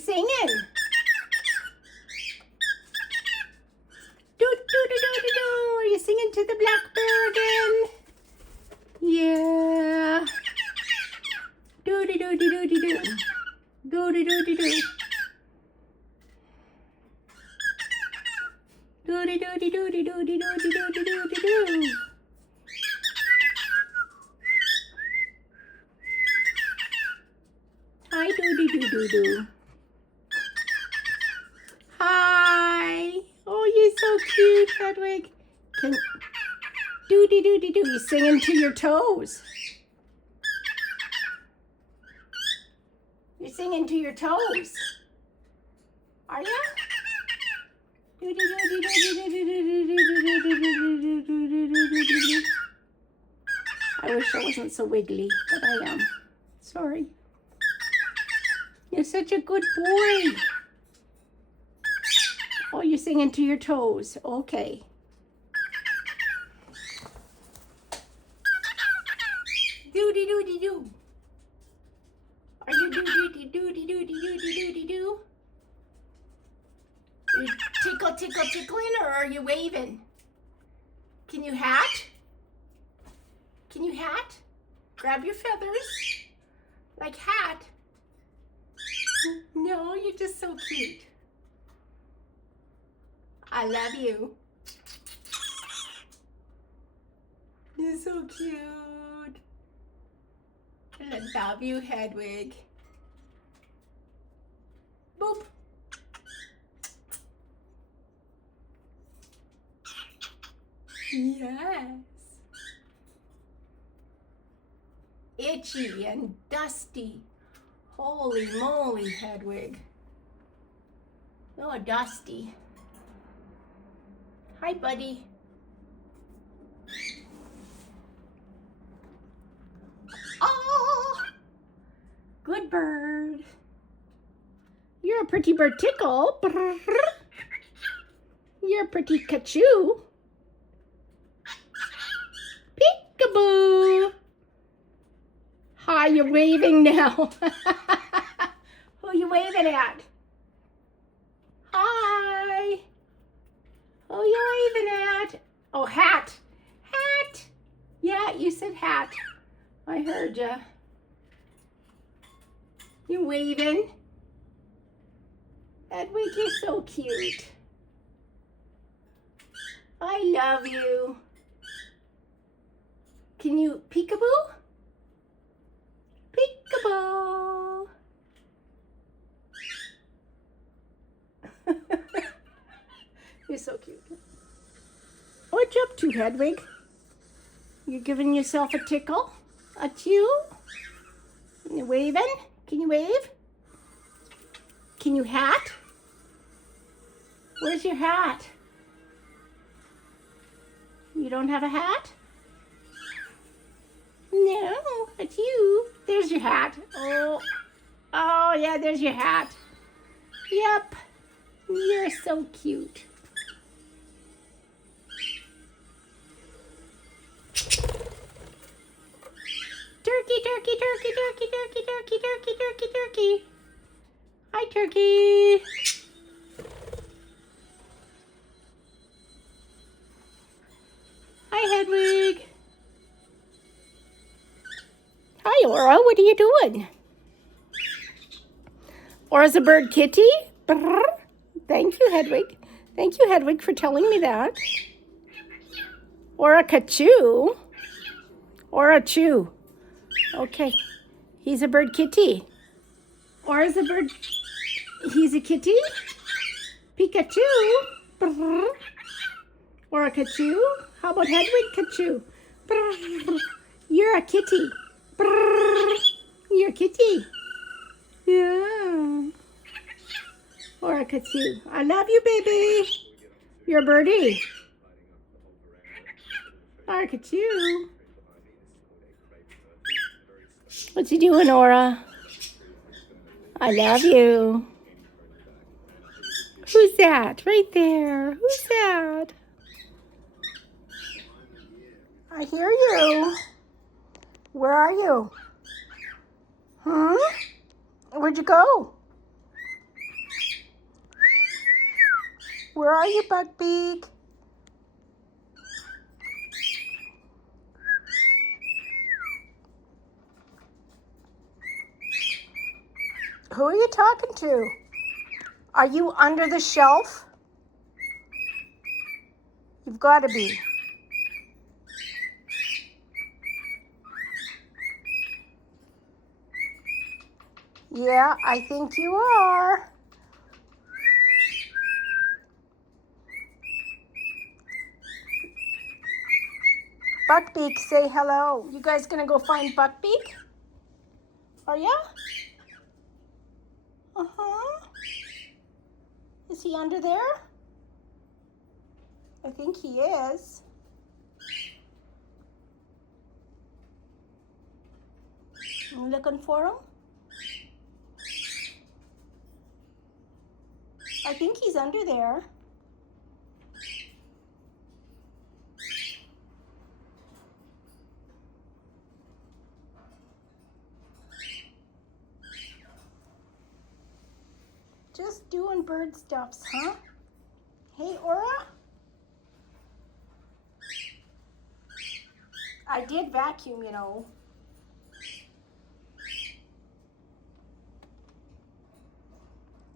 singing? Do, do, do, do, do, do. Are you singing to the black bear again? Yeah. Do, do, do, do, do, do, do. Do, do, do, do, do. Do, do, do, do, do, do, do, do, do, do, do, do, do. Hi, do-do-do-do-do. Hi. Oh, you're so cute, Hedwig. Do-do-do-do-do. You're singing to your toes. You're singing to your toes. Are you? I wish I wasn't so wiggly, but I am. Sorry. You're such a good boy. Oh, you're singing to your toes. Okay. Doody doody doo. Are you doody doody doody doody doody doo? Are you tickling, or are you waving? Can you hat? Can you hat? Grab your feathers. Like hat. No, you're just so cute. I love you. You're so cute. I love you, Hedwig. Boop. Yes. Itchy and dusty. Holy moly, Hedwig. Oh, dusty. Hi, buddy. Oh, good bird. You're a pretty bird, Tickle. You're a pretty Kachoo. Peekaboo. Hi, you're waving now. Who are you waving at? Hi. Who are you waving at? Oh, hat. Hat. Yeah, you said hat. I heard ya. You waving? Hedwig, you're so cute. I love you. Can you peekaboo? Peekaboo. You're so cute. What you up to, Hedwig? You giving yourself a tickle? A chew? You waving? Can you wave? Can you hat? Where's your hat? You don't have a hat? No, it's you. There's your hat. Oh, yeah, there's your hat. Yep, you're so cute. Turkey, turkey, turkey, turkey, turkey, turkey, turkey, turkey, turkey. Hi, turkey. Hi, Hedwig. Hi, Aura. What are you doing? Aura's a bird kitty. Brrr. Thank you, Hedwig. Thank you, Hedwig, for telling me that. Aura Kachoo. Aura Chew. Okay. He's a bird kitty. Aura's a bird. He's a kitty. Pikachu. Brrr. Aura Kachoo. How about Hedwig Kachoo? Brrr. You're a kitty. Brrr. You're a kitty. Yeah. Or a Kachoo. I love you, baby. You're a birdie. Or a Kachoo. What's he doing, Aura? I love you. Who's that? Right there. Who's that? I hear you. Where are you? Huh? Where'd you go? Where are you, Buckbeak? Who are you talking to? Are you under the shelf? You've got to be. Yeah, I think you are. Buckbeak, say hello. You guys gonna go find Buckbeak? Are ya? Uh-huh. Is he under there? I think he is. You looking for him? I think he's under there. Just doing bird stuffs, huh? Hey, Aura? I did vacuum, you know.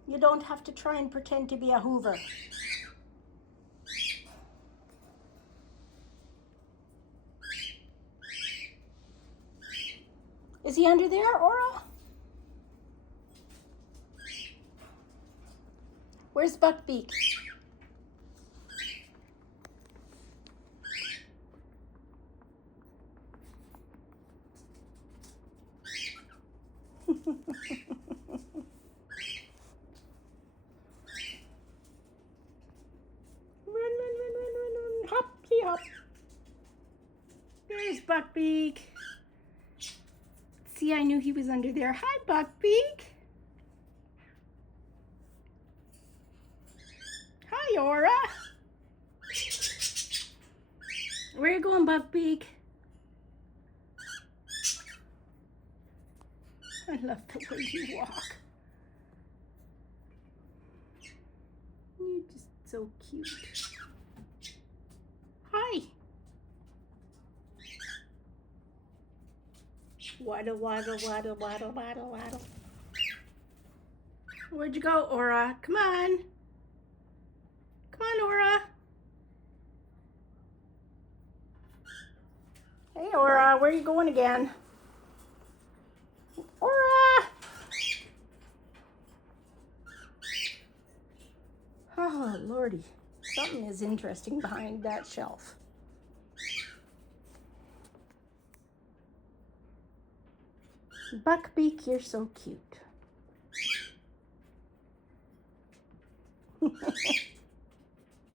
You don't have to try and pretend to be a Hoover. Is he under there, Aura? Where's Buckbeak? Run. Hop, he hop. There's Buckbeak. See, I knew he was under there. Hi, Buckbeak. Hi, Aura. Where you going, Buckbeak? I love the way you walk. You're just so cute. Hi. Waddle, waddle, waddle, waddle, waddle, waddle. Where'd you go, Aura? Come on. Come on, Aura. Hey, Aura, where are you going again? Aura! Oh, Lordy. Something is interesting behind that shelf. Buckbeak, you're so cute.